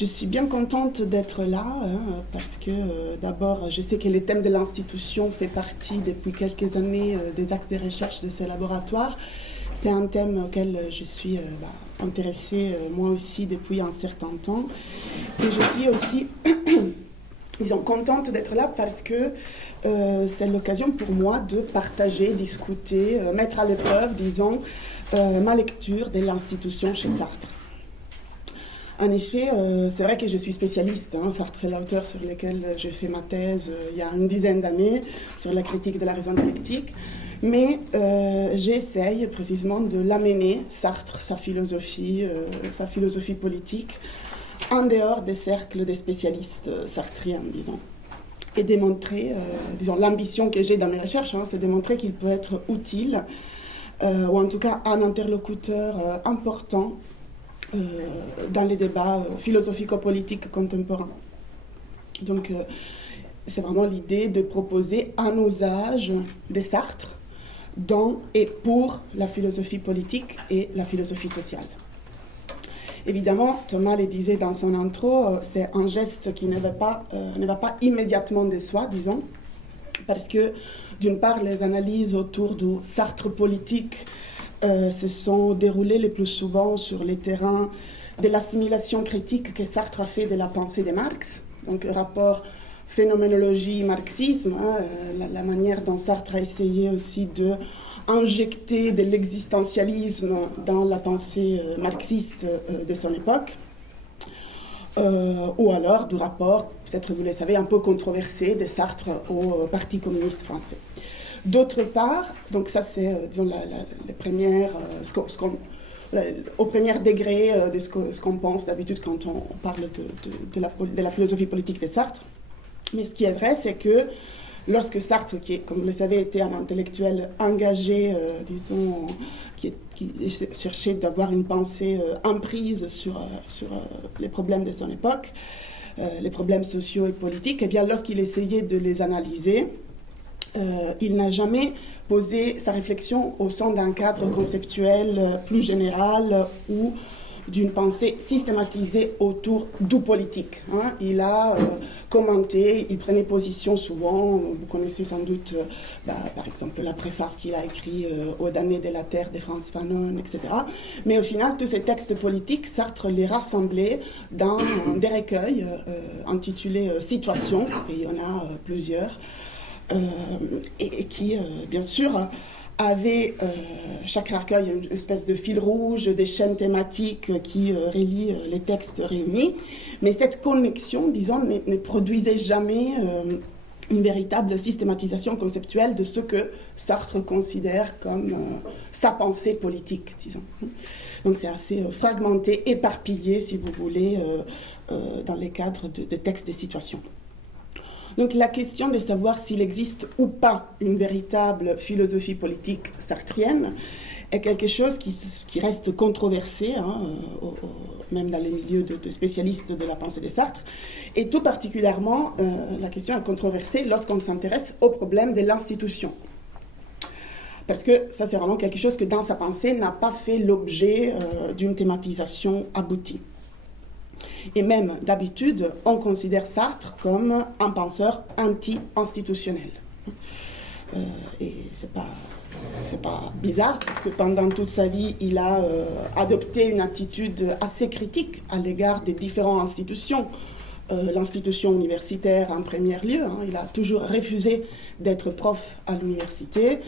Je suis bien contente d'être là parce que d'abord, je sais que les thèmes de l'institution fait partie depuis quelques années des axes de recherche de ce laboratoire. C'est un thème auquel je suis intéressée moi aussi depuis un certain temps. Et je suis aussi disons, contente d'être là parce que c'est l'occasion pour moi de partager, discuter, mettre à l'épreuve, disons, ma lecture de l'institution chez Sartre. En effet, c'est vrai que je suis spécialiste. Sartre, c'est l'auteur sur lequel j'ai fait ma thèse il y a une dizaine d'années sur la critique de la raison dialectique. Mais j'essaye précisément de l'amener, Sartre, sa philosophie politique, en dehors des cercles des spécialistes sartriens, disons. Et démontrer, disons, l'ambition que j'ai dans mes recherches, c'est démontrer qu'il peut être utile, ou en tout cas un interlocuteur important dans les débats philosophico-politiques contemporains. Donc, c'est vraiment l'idée de proposer un usage de Sartre dans et pour la philosophie politique et la philosophie sociale. Évidemment, Thomas le disait dans son intro, c'est un geste qui ne va pas immédiatement de soi, disons, parce que, d'une part, les analyses autour du Sartre politique se sont déroulées le plus souvent sur les terrains de l'assimilation critique que Sartre a fait de la pensée de Marx, donc rapport phénoménologie-marxisme, la manière dont Sartre a essayé aussi de injecter de l'existentialisme dans la pensée marxiste de son époque, ou alors du rapport, peut-être vous le savez, un peu controversé de Sartre au Parti communiste français. D'autre part, donc ça c'est disons, les premières, au premier degré de ce qu'on pense d'habitude quand on parle de la philosophie politique de Sartre. Mais ce qui est vrai, c'est que lorsque Sartre, qui, comme vous le savez, était un intellectuel engagé, disons, qui cherchait d'avoir une pensée emprise sur les problèmes de son époque, les problèmes sociaux et politiques, eh bien, lorsqu'il essayait de les analyser, il n'a jamais posé sa réflexion au sein d'un cadre conceptuel plus général ou d'une pensée systématisée autour du politique. Il a commenté, il prenait position souvent, vous connaissez sans doute par exemple la préface qu'il a écrite aux damnés de la terre de Frantz Fanon, etc. Mais au final, tous ces textes politiques, Sartre les rassemblait dans des recueils intitulés « Situations », et il y en a plusieurs, et qui, bien sûr, avait chaque recueil une espèce de fil rouge, des chaînes thématiques qui relient les textes réunis. Mais cette connexion, disons, ne produisait jamais une véritable systématisation conceptuelle de ce que Sartre considère comme sa pensée politique, disons. Donc c'est assez fragmenté, éparpillé, si vous voulez, dans les cadres de textes et situations. Donc la question de savoir s'il existe ou pas une véritable philosophie politique sartrienne est quelque chose qui reste controversé, même dans les milieux de spécialistes de la pensée de Sartre. Et tout particulièrement, la question est controversée lorsqu'on s'intéresse au problème de l'institution. Parce que ça, c'est vraiment quelque chose que dans sa pensée n'a pas fait l'objet d'une thématisation aboutie. Et même, d'habitude, on considère Sartre comme un penseur anti-institutionnel. Et c'est pas bizarre, parce que pendant toute sa vie, il a adopté une attitude assez critique à l'égard des différentes institutions. L'institution universitaire en premier lieu, il a toujours refusé d'être prof à l'université.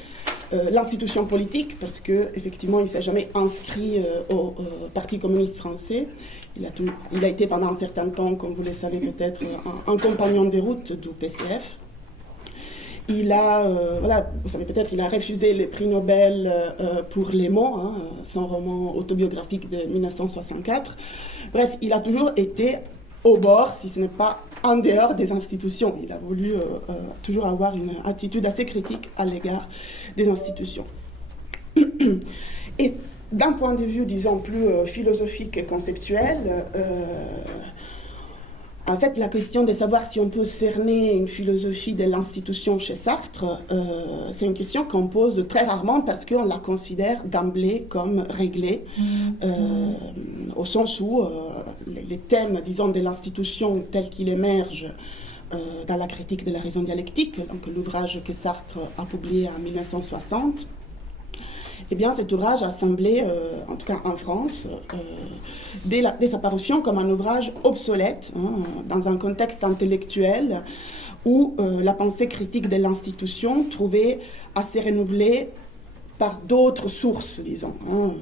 L'institution politique, parce qu'effectivement, il ne s'est jamais inscrit au Parti communiste français. Il a été pendant un certain temps, comme vous le savez peut-être, un compagnon des routes du PCF. Il a, vous savez peut-être, il a refusé le prix Nobel pour Les mots, son roman autobiographique de 1964. Bref, il a toujours été au bord, si ce n'est pas en dehors des institutions. Il a voulu toujours avoir une attitude assez critique à l'égard des institutions. Et d'un point de vue, disons, plus philosophique et conceptuel, En fait, la question de savoir si on peut cerner une philosophie de l'institution chez Sartre, c'est une question qu'on pose très rarement parce qu'on la considère d'emblée comme réglée, au sens où les thèmes, disons, de l'institution tels qu'ils émergent dans la critique de la raison dialectique, donc l'ouvrage que Sartre a publié en 1960, eh bien, cet ouvrage a semblé, en tout cas en France, dès sa parution, comme un ouvrage obsolète, dans un contexte intellectuel où la pensée critique de l'institution trouvait à se renouveler par d'autres sources, disons.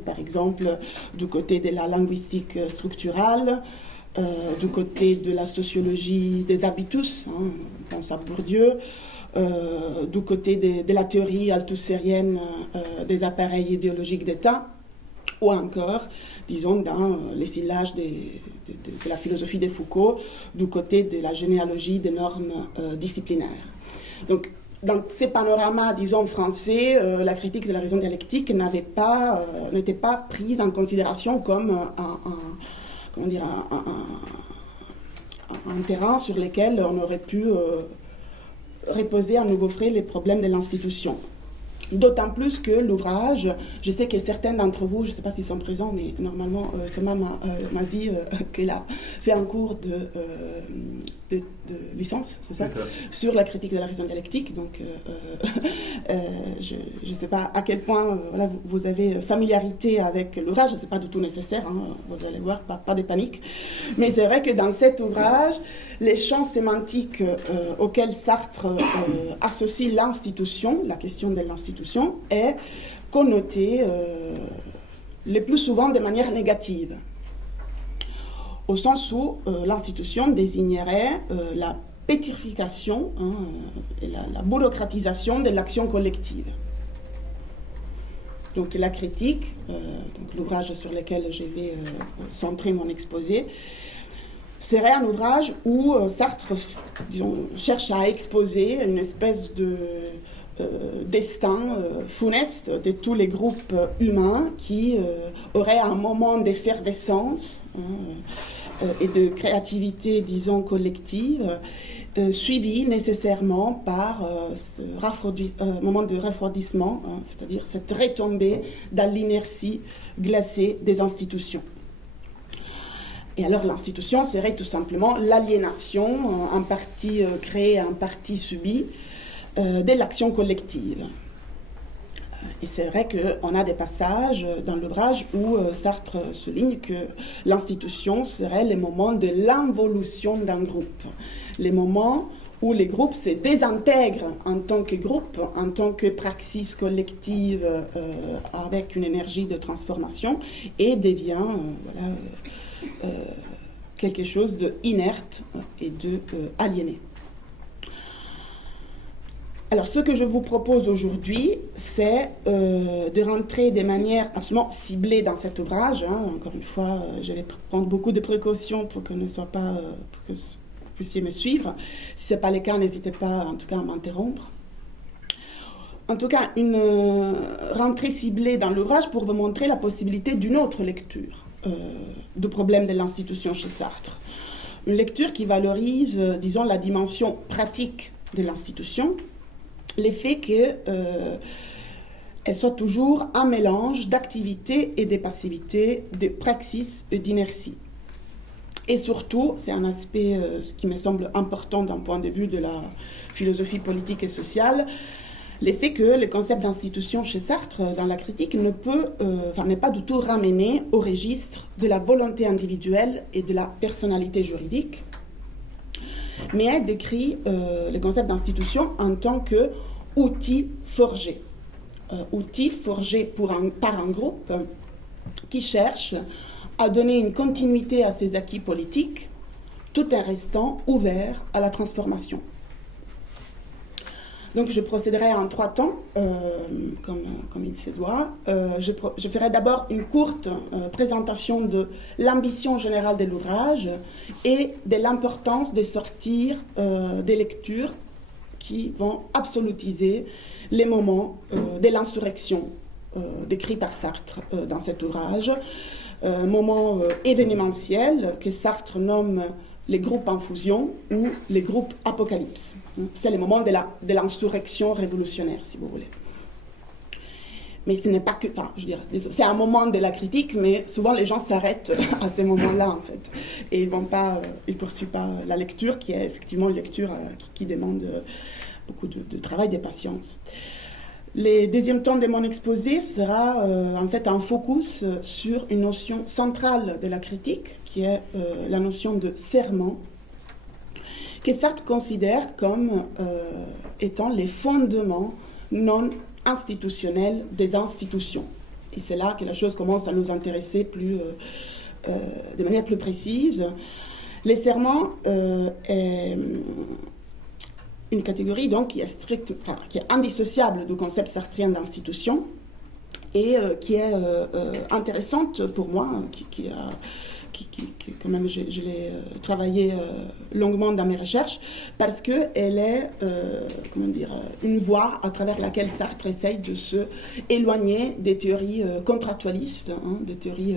Par exemple, du côté de la linguistique structurale, du côté de la sociologie des habitus, on pense à Bourdieu, du côté de la théorie althussérienne des appareils idéologiques d'État, ou encore, disons, dans les sillages de la philosophie de Foucault, du côté de la généalogie des normes disciplinaires. Donc, dans ces panoramas, disons, français, la critique de la raison dialectique n'était pas prise en considération comme un terrain sur lequel on aurait pu reposer à nouveau frais les problèmes de l'institution. D'autant plus que l'ouvrage, je sais que certains d'entre vous, je ne sais pas s'ils sont présents, mais normalement Thomas m'a dit qu'il a fait un cours de licence, c'est ça, sur la critique de la raison dialectique. Donc je ne sais pas à quel point voilà, vous avez familiarité avec l'ouvrage, ce n'est pas du tout nécessaire, vous allez voir, pas de panique. Mais c'est vrai que dans cet ouvrage, les champs sémantiques auxquels Sartre associe l'institution, la question de l'institution, est connotée le plus souvent de manière négative, au sens où l'institution désignerait la pétrification et la bureaucratisation de l'action collective. Donc la critique, donc l'ouvrage sur lequel je vais centrer mon exposé, serait un ouvrage où Sartre, disons, cherche à exposer une espèce de destin funeste de tous les groupes humains qui auraient un moment d'effervescence et de créativité, disons, collective, suivi nécessairement par ce moment de refroidissement, c'est-à-dire cette retombée dans l'inertie glacée des institutions. Et alors l'institution serait tout simplement l'aliénation, en partie créée, en partie subie, de l'action collective. Et c'est vrai qu'on a des passages dans l'ouvrage où Sartre souligne que l'institution serait le moment de l'involution d'un groupe, les moments où les groupes se désintègrent en tant que groupe, en tant que praxis collective avec une énergie de transformation et devient quelque chose d'inerte et d'aliéné. Alors, ce que je vous propose aujourd'hui, c'est de rentrer de manière absolument ciblée dans cet ouvrage. Encore une fois, je vais prendre beaucoup de précautions pour que ne soit pas, pour que vous puissiez me suivre. Si ce n'est pas le cas, n'hésitez pas, en tout cas, à m'interrompre. En tout cas, une rentrée ciblée dans l'ouvrage pour vous montrer la possibilité d'une autre lecture du problème de l'institution chez Sartre. Une lecture qui valorise, disons, la dimension pratique de l'institution, l'effet qu'elle soit toujours un mélange d'activité et de passivité, de praxis et d'inertie. Et surtout, c'est un aspect qui me semble important d'un point de vue de la philosophie politique et sociale, l'effet que le concept d'institution chez Sartre, dans la critique, n'est pas du tout ramené au registre de la volonté individuelle et de la personnalité juridique, mais décrit le concept d'institution en tant qu'outil forgé. Outil forgé par un groupe qui cherche à donner une continuité à ses acquis politiques tout en restant ouvert à la transformation. Donc je procéderai en 3 temps, comme il se doit. Je ferai d'abord une courte présentation de l'ambition générale de l'ouvrage et de l'importance de sortir des lectures qui vont absolutiser les moments de l'insurrection décrits par Sartre dans cet ouvrage. Moment événementiel que Sartre nomme les groupes en fusion ou les groupes apocalypse. C'est le moment de l'insurrection révolutionnaire, si vous voulez. Mais ce n'est pas que... Enfin, je veux dire, c'est un moment de la critique, mais souvent les gens s'arrêtent à ces moments-là, en fait. Et ils ne poursuivent pas la lecture, qui est effectivement une lecture qui demande beaucoup de travail, de patience. Le deuxième temps de mon exposé sera en fait un focus sur une notion centrale de la critique, qui est la notion de serment, que Sartre considère comme étant les fondements non institutionnels des institutions. Et c'est là que la chose commence à nous intéresser de manière plus précise. Les serments est une catégorie donc qui est indissociable du concept sartrien d'institution et qui est intéressante pour moi, qui quand même je l'ai travaillé longuement dans mes recherches, parce qu'elle est une voie à travers laquelle Sartre essaye de se éloigner des théories contractualistes, des théories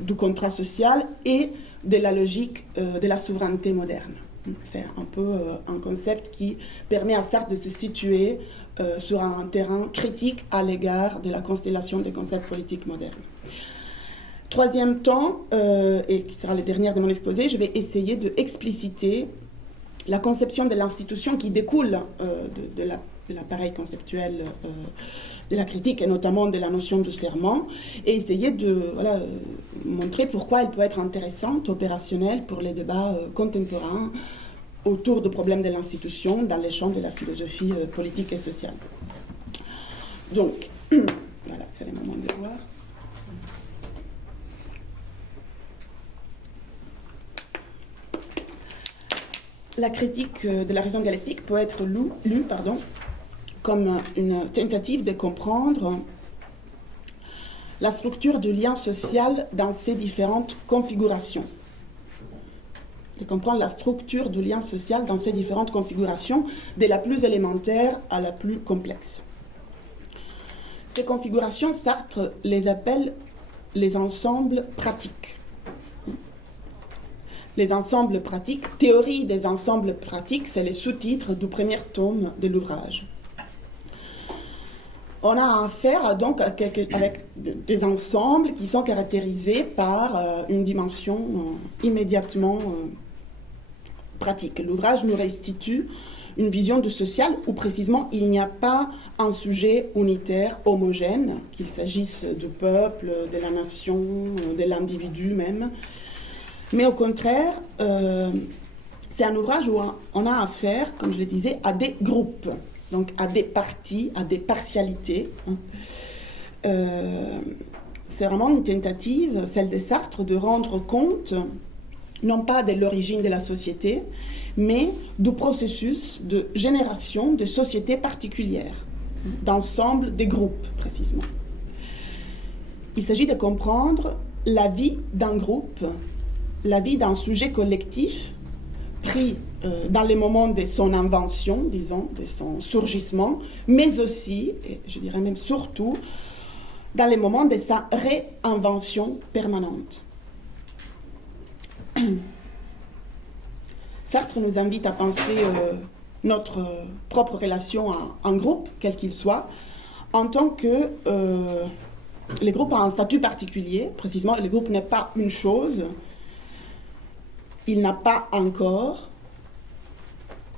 du contrat social et de la logique de la souveraineté moderne. C'est un peu un concept qui permet à Sartre de se situer sur un terrain critique à l'égard de la constellation des concepts politiques modernes. Troisième temps, et qui sera le dernier de mon exposé, je vais essayer d'expliciter la conception de l'institution qui découle de l'appareil conceptuel de la critique, et notamment de la notion de serment, et essayer de montrer pourquoi elle peut être intéressante, opérationnelle pour les débats contemporains autour du problème de l'institution dans les champs de la philosophie politique et sociale. Donc, voilà, c'est le moment de voir. La critique de la raison dialectique peut être lue comme une tentative de comprendre la structure du lien social dans ses différentes configurations. De comprendre la structure du lien social dans ses différentes configurations, de la plus élémentaire à la plus complexe. Ces configurations, Sartre les appelle les ensembles pratiques. Les ensembles pratiques, théorie des ensembles pratiques, c'est le sous-titre du premier tome de l'ouvrage. On a affaire donc avec des ensembles qui sont caractérisés par une dimension immédiatement pratique. L'ouvrage nous restitue une vision du social où précisément il n'y a pas un sujet unitaire, homogène, qu'il s'agisse du peuple, de la nation, de l'individu même. Mais au contraire, c'est un ouvrage où on a affaire, comme je le disais, à des groupes, donc à des parties, à des partialités. C'est vraiment une tentative, celle de Sartre, de rendre compte, non pas de l'origine de la société, mais du processus de génération de sociétés particulières, d'ensemble des groupes, précisément. Il s'agit de comprendre la vie d'un groupe, la vie d'un sujet collectif pris dans les moments de son invention, disons, de son surgissement, mais aussi, et je dirais même surtout, dans les moments de sa réinvention permanente. Sartre nous invite à penser notre propre relation à un groupe, quel qu'il soit, en tant que les groupes ont un statut particulier, précisément, le groupe n'est pas une chose. Il n'a pas un corps,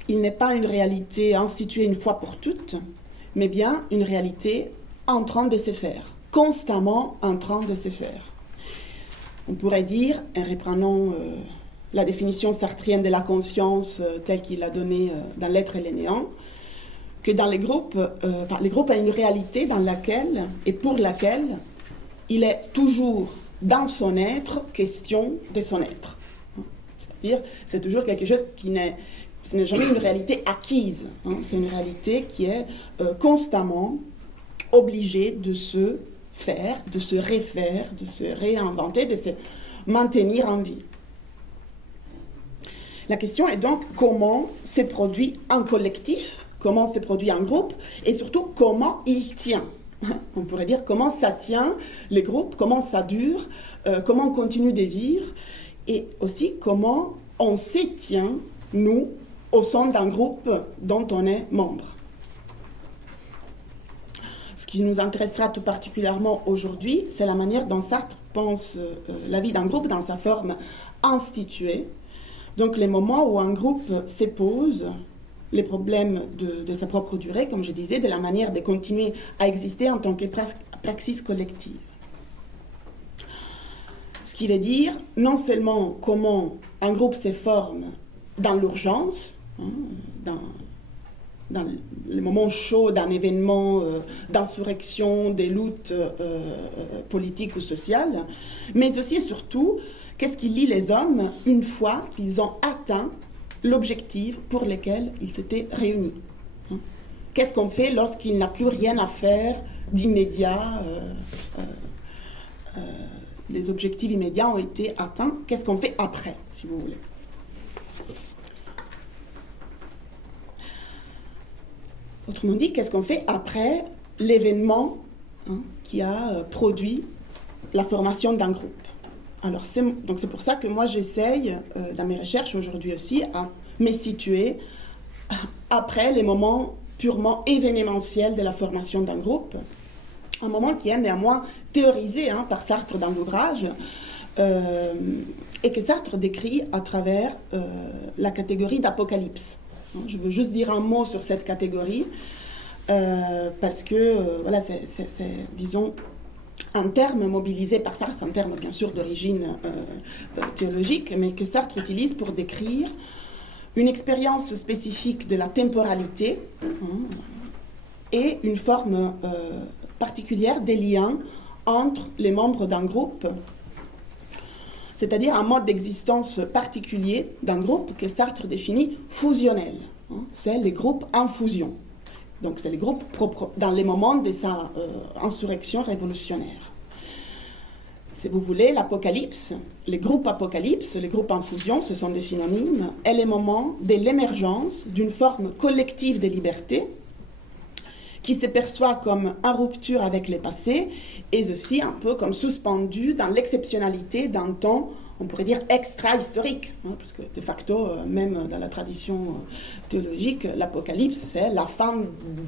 il n'est pas une réalité instituée une fois pour toutes, mais bien une réalité en train de se faire, constamment en train de se faire. On pourrait dire, en reprenant la définition sartrienne de la conscience telle qu'il l'a donnée dans L'être et le néant, que dans les groupes a une réalité dans laquelle et pour laquelle il est toujours dans son être question de son être. C'est toujours quelque chose ce n'est jamais une réalité acquise, c'est une réalité qui est constamment obligée de se faire, de se refaire, de se réinventer, de se maintenir en vie. La question est donc comment se produit un collectif, comment se produit un groupe, et surtout comment il tient. On pourrait dire comment ça tient, les groupes, comment ça dure, comment on continue de vivre, et aussi comment on s'y tient, nous, au sein d'un groupe dont on est membre. Ce qui nous intéressera tout particulièrement aujourd'hui, c'est la manière dont Sartre pense la vie d'un groupe dans sa forme instituée. Donc les moments où un groupe s'épose, les problèmes de sa propre durée, comme je disais, de la manière de continuer à exister en tant que praxis collective. Ce qui veut dire non seulement comment un groupe se forme dans l'urgence, dans les moments chauds d'un événement d'insurrection, des luttes politiques ou sociales, mais aussi et surtout, qu'est-ce qui lie les hommes une fois qu'ils ont atteint l'objectif pour lequel ils s'étaient réunis. Qu'est-ce qu'on fait lorsqu'il n'a plus rien à faire d'immédiat, les objectifs immédiats ont été atteints, qu'est-ce qu'on fait après, si vous voulez. Autrement dit, qu'est-ce qu'on fait après l'événement qui a produit la formation d'un groupe. Alors, c'est pour ça que moi, j'essaye, dans mes recherches aujourd'hui aussi, à me situer après les moments purement événementiels de la formation d'un groupe, un moment qui est néanmoins théorisé par Sartre dans l'ouvrage, et que Sartre décrit à travers la catégorie d'apocalypse. Je veux juste dire un mot sur cette catégorie, parce que, voilà, c'est, disons, un terme mobilisé par Sartre, un terme bien sûr d'origine théologique, mais que Sartre utilise pour décrire une expérience spécifique de la temporalité et une forme particulière des liens entre les membres d'un groupe, c'est-à-dire un mode d'existence particulier d'un groupe que Sartre définit fusionnel. C'est les groupes en fusion. Donc c'est les groupes propres dans les moments de sa insurrection révolutionnaire. Si vous voulez, l'apocalypse, les groupes apocalypse, les groupes en fusion, ce sont des synonymes, est le moment de l'émergence d'une forme collective de liberté qui se perçoit comme en rupture avec le passé et aussi un peu comme suspendue dans l'exceptionnalité d'un temps, on pourrait dire extra-historique, parce que de facto, même dans la tradition théologique, l'apocalypse, c'est la fin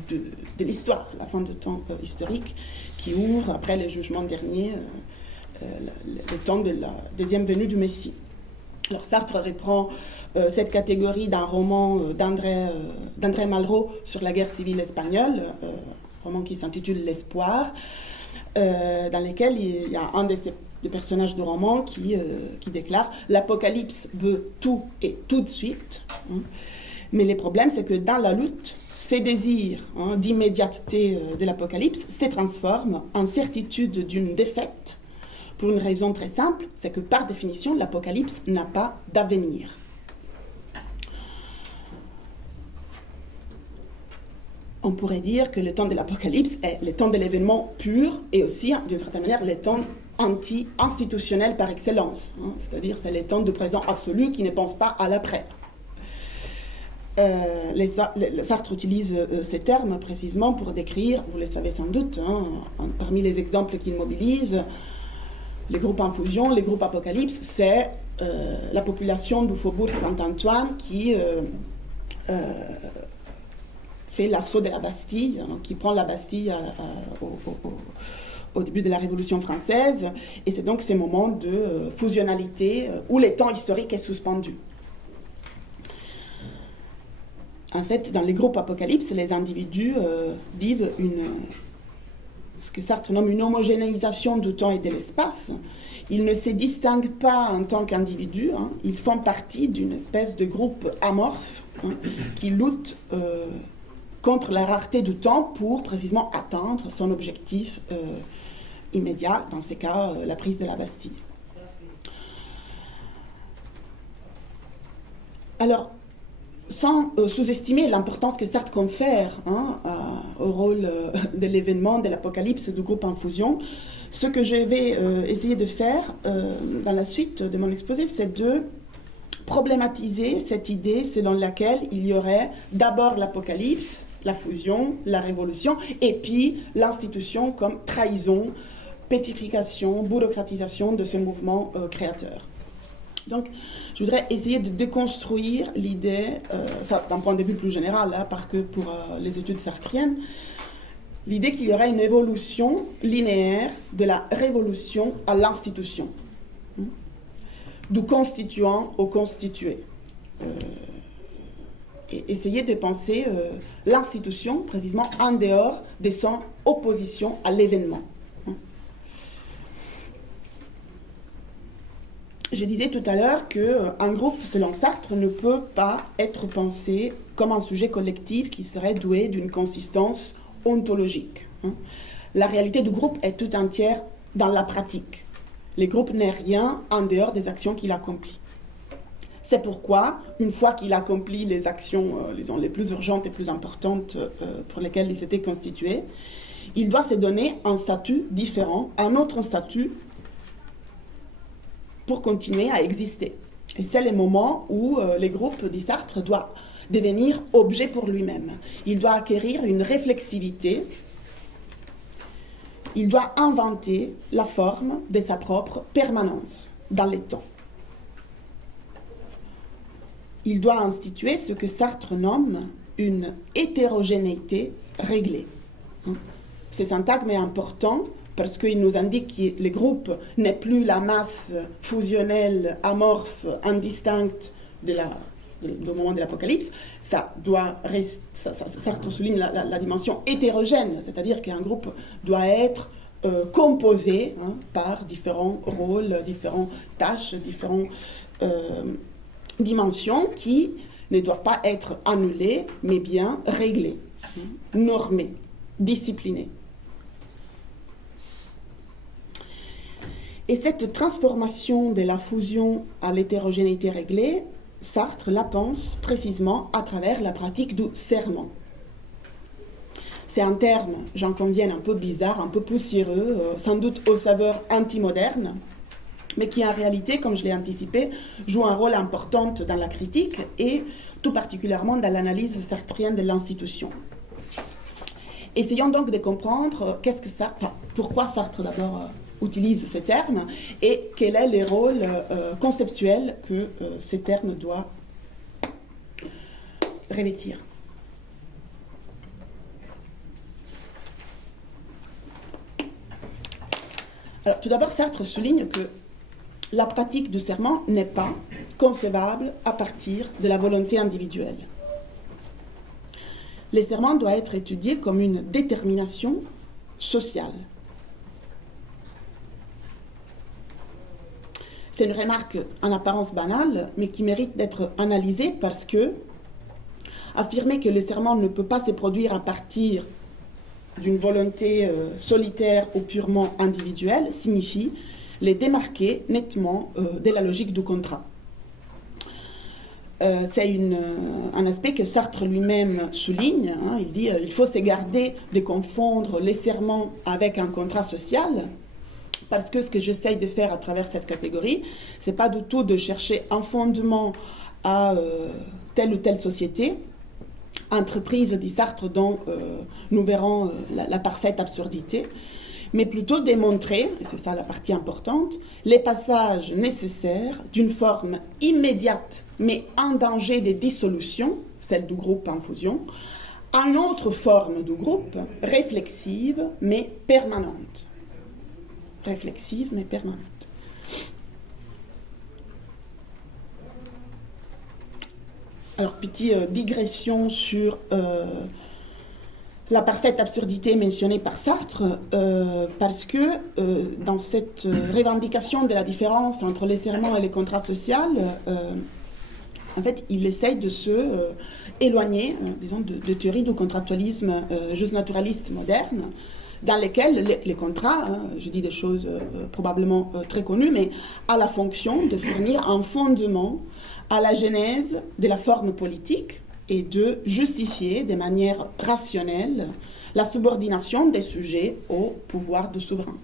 de l'histoire, la fin du temps historique qui ouvre, après les jugements derniers, le temps de la deuxième venue du Messie. Alors Sartre reprend cette catégorie d'un roman d'André Malraux sur la guerre civile espagnole, un roman qui s'intitule L'Espoir, dans lequel il y a un des personnages du roman qui déclare « L'apocalypse veut tout et tout de suite ». Mais le problème, c'est que dans la lutte, ces désirs d'immédiateté de l'apocalypse se transforment en certitude d'une défaite, pour une raison très simple, c'est que par définition, l'apocalypse n'a pas d'avenir. On pourrait dire que le temps de l'apocalypse est le temps de l'événement pur et aussi, d'une certaine manière, le temps anti-institutionnel par excellence. C'est-à-dire, c'est le temps du présent absolu qui ne pense pas à l'après. Sartre utilise ces termes précisément pour décrire, vous le savez sans doute, parmi les exemples qu'il mobilise, les groupes en fusion, les groupes apocalypse, c'est la population du faubourg Saint-Antoine qui fait l'assaut de la Bastille, qui prend la Bastille au début de la Révolution française, et c'est donc ces moments de fusionnalité où le temps historique est suspendu. En fait, dans les groupes apocalypse, les individus vivent ce que Sartre nomme une homogénéisation du temps et de l'espace. Ils ne se distinguent pas en tant qu'individus, ils font partie d'une espèce de groupe amorphe qui lutte contre la rareté du temps pour précisément atteindre son objectif immédiat, dans ces cas, la prise de la Bastille. Alors, sans sous-estimer l'importance que Sartre confère au rôle de l'événement, de l'apocalypse, du groupe en fusion, ce que je vais essayer de faire dans la suite de mon exposé, c'est de problématiser cette idée selon laquelle il y aurait d'abord l'apocalypse, la fusion, la révolution, et puis l'institution comme trahison, pétrification, bureaucratisation de ce mouvement créateur. Donc, je voudrais essayer de déconstruire l'idée, ça d'un point de vue plus général, hein, pas que pour les études sartriennes, l'idée qu'il y aurait une évolution linéaire de la révolution à l'institution, du constituant au constitué. Et essayer de penser l'institution précisément en dehors de son opposition à l'événement. Je disais tout à l'heure qu'un groupe, selon Sartre, ne peut pas être pensé comme un sujet collectif qui serait doué d'une consistance ontologique. La réalité du groupe est tout entière dans la pratique. Le groupe n'est rien en dehors des actions qu'il accomplit. C'est pourquoi, une fois qu'il accomplit les actions les plus urgentes et plus importantes pour lesquelles il s'était constitué, il doit se donner un statut différent, un autre statut pour continuer à exister. Et c'est le moment où les groupes, dit Sartre, doivent devenir objet pour lui-même. Il doit acquérir une réflexivité. Il doit inventer la forme de sa propre permanence dans les temps. Il doit instituer ce que Sartre nomme une hétérogénéité réglée. Ce syntagme est important parce qu'il nous indique que le groupe n'est plus la masse fusionnelle, amorphe, indistincte du moment de l'Apocalypse. Sartre souligne la dimension hétérogène, c'est-à-dire qu'un groupe doit être composé par différents rôles, différentes tâches, différentes dimensions qui ne doivent pas être annulées, mais bien réglées, normées, disciplinées. Et cette transformation de la fusion à l'hétérogénéité réglée, Sartre la pense précisément à travers la pratique du serment. C'est un terme, j'en conviens, un peu bizarre, un peu poussiéreux, sans doute aux saveurs antimodernes, mais qui en réalité, comme je l'ai anticipé, joue un rôle important dans la critique et tout particulièrement dans l'analyse sartrienne de l'institution. Essayons donc de comprendre pourquoi Sartre d'abord utilise ces termes et quel est le rôle conceptuel que ces termes doivent revêtir. Alors, tout d'abord, Sartre souligne que la pratique du serment n'est pas concevable à partir de la volonté individuelle. Le serment doit être étudié comme une détermination sociale. C'est une remarque en apparence banale, mais qui mérite d'être analysée parce que affirmer que le serment ne peut pas se produire à partir d'une volonté solitaire ou purement individuelle signifie les démarquer nettement de la logique du contrat. C'est un aspect que Sartre lui-même souligne. Il dit il faut se garder de confondre les serments avec un contrat social, parce que ce que j'essaye de faire à travers cette catégorie, c'est pas du tout de chercher un fondement à telle ou telle société, entreprise, dit Sartre, dont nous verrons la parfaite absurdité, mais plutôt démontrer, et c'est ça la partie importante, les passages nécessaires d'une forme immédiate mais en danger de dissolution, celle du groupe en fusion, à une autre forme du groupe, réflexive mais permanente. Réflexive mais permanente. Alors, petite digression sur la parfaite absurdité mentionnée par Sartre, parce que dans cette revendication de la différence entre les serments et les contrats sociaux, en fait, il essaye de se éloigner, disons, de théories du contractualisme justnaturaliste moderne, dans lesquelles les contrats, je dis des choses probablement très connues, mais à la fonction de fournir un fondement à la genèse de la forme politique et de justifier de manière rationnelle la subordination des sujets au pouvoir du souverain.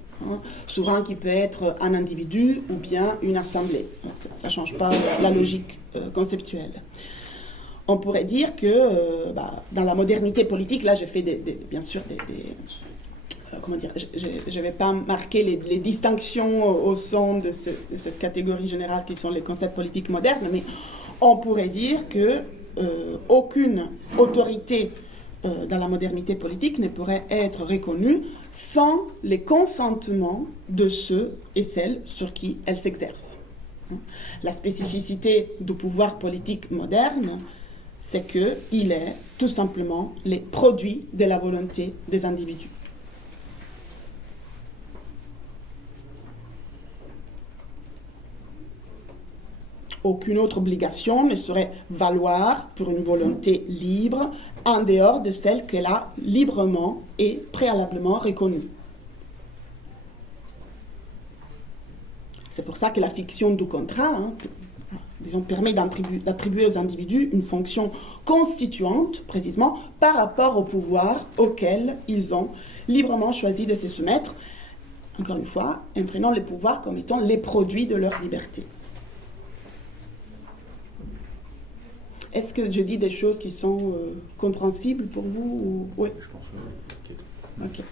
Souverain qui peut être un individu ou bien une assemblée. Ça ne change pas la logique conceptuelle. On pourrait dire que dans la modernité politique, là j'ai fait bien sûr des comment dire, je ne vais pas marquer les distinctions au sein de cette catégorie générale qui sont les concepts politiques modernes, mais on pourrait dire que aucune autorité dans la modernité politique ne pourrait être reconnue sans les consentements de ceux et celles sur qui elle s'exerce. La spécificité du pouvoir politique moderne, c'est qu'il est tout simplement les produits de la volonté des individus. Aucune autre obligation ne saurait valoir pour une volonté libre en dehors de celle qu'elle a librement et préalablement reconnue. C'est pour ça que la fiction du contrat, disons, permet d'attribuer aux individus une fonction constituante, précisément, par rapport au pouvoir auquel ils ont librement choisi de se soumettre, encore une fois, imprégnant les pouvoirs comme étant les produits de leur liberté. Est-ce que je dis des choses qui sont compréhensibles pour vous ou... Oui. Je pense que ok.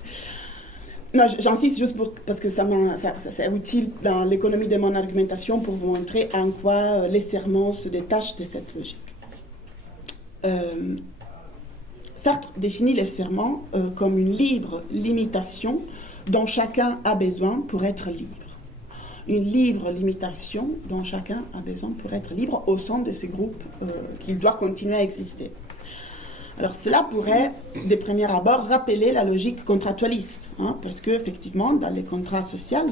Non, j'insiste juste parce que c'est utile dans l'économie de mon argumentation pour vous montrer en quoi les serments se détachent de cette logique. Sartre définit les serments comme une libre limitation dont chacun a besoin pour être libre. Une libre limitation dont chacun a besoin pour être libre au sein de ce groupe qu'il doit continuer à exister. Alors cela pourrait, de premier abord, rappeler la logique contractualiste, parce qu'effectivement, dans les contrats sociaux,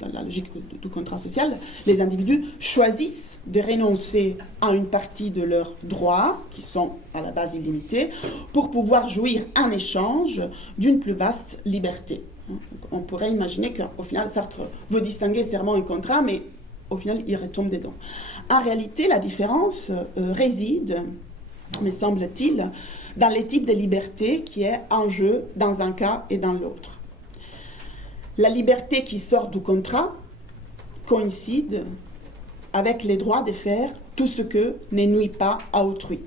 dans la logique du contrat social, les individus choisissent de renoncer à une partie de leurs droits, qui sont à la base illimités, pour pouvoir jouir en échange d'une plus vaste liberté. Donc, on pourrait imaginer qu'au final, Sartre veut distinguer serment et contrat, mais au final, il retombe dedans. En réalité, la différence réside, me semble-t-il, dans les types de liberté qui est en jeu dans un cas et dans l'autre. La liberté qui sort du contrat coïncide avec les droits de faire tout ce que ne nuit pas à autrui.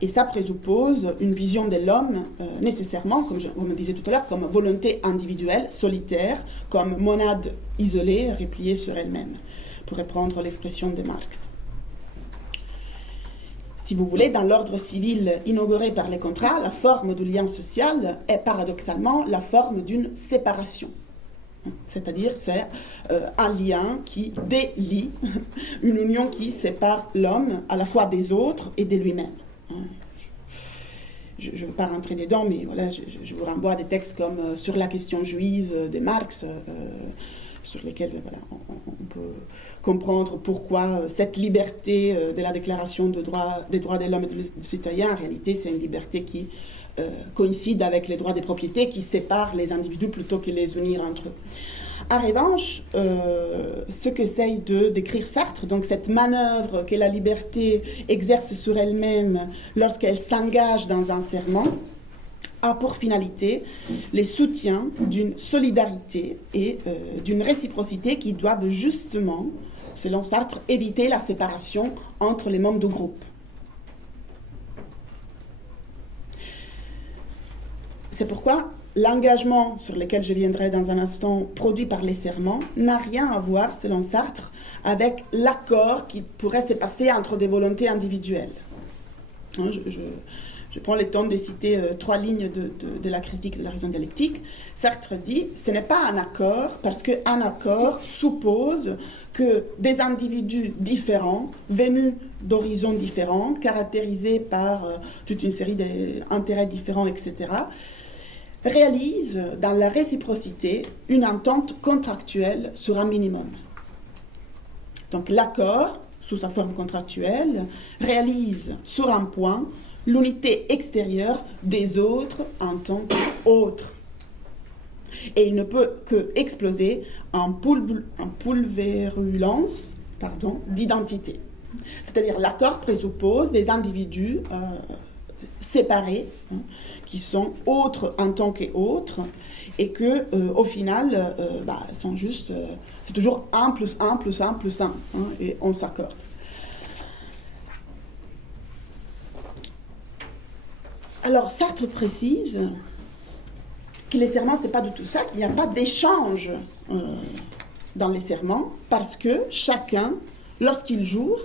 Et ça présuppose une vision de l'homme nécessairement, comme vous me disiez tout à l'heure, comme volonté individuelle, solitaire, comme monade isolée, repliée sur elle-même, pour reprendre l'expression de Marx. Si vous voulez, dans l'ordre civil inauguré par les contrats, la forme du lien social est paradoxalement la forme d'une séparation. C'est-à-dire, c'est un lien qui délie, une union qui sépare l'homme à la fois des autres et de lui-même. Je ne veux pas rentrer dedans, mais voilà, je vous renvoie à des textes comme sur la question juive de Marx, sur lesquels voilà, on peut comprendre pourquoi cette liberté de la déclaration des droits de l'homme et du citoyen, en réalité, c'est une liberté qui coïncide avec les droits des propriétés, qui séparent les individus plutôt que les unir entre eux. En revanche, ce qu'essaye de décrire Sartre, donc cette manœuvre que la liberté exerce sur elle-même lorsqu'elle s'engage dans un serment, a pour finalité les soutiens d'une solidarité et d'une réciprocité qui doivent justement, selon Sartre, éviter la séparation entre les membres du groupe. C'est pourquoi l'engagement sur lequel je viendrai dans un instant, produit par les serments, n'a rien à voir, selon Sartre, avec l'accord qui pourrait se passer entre des volontés individuelles. Je prends le temps de citer 3 lignes de la critique de la raison dialectique. Sartre dit « ce n'est pas un accord parce qu'un accord suppose que des individus différents, venus d'horizons différents, caractérisés par toute une série d'intérêts différents, etc., réalisent dans la réciprocité une entente contractuelle sur un minimum. » Donc l'accord, sous sa forme contractuelle, réalise sur un point l'unité extérieure des autres en tant qu'autres. Et il ne peut que exploser en pulvérulence d'identité. C'est-à-dire l'accord présuppose des individus séparés, qui sont autres en tant qu'autres, et que au final, sont juste, c'est toujours 1 plus 1 plus 1 plus 1, et on s'accorde. Alors Sartre précise que les serments, c'est pas du tout ça, qu'il n'y a pas d'échange dans les serments, parce que chacun, lorsqu'il jure,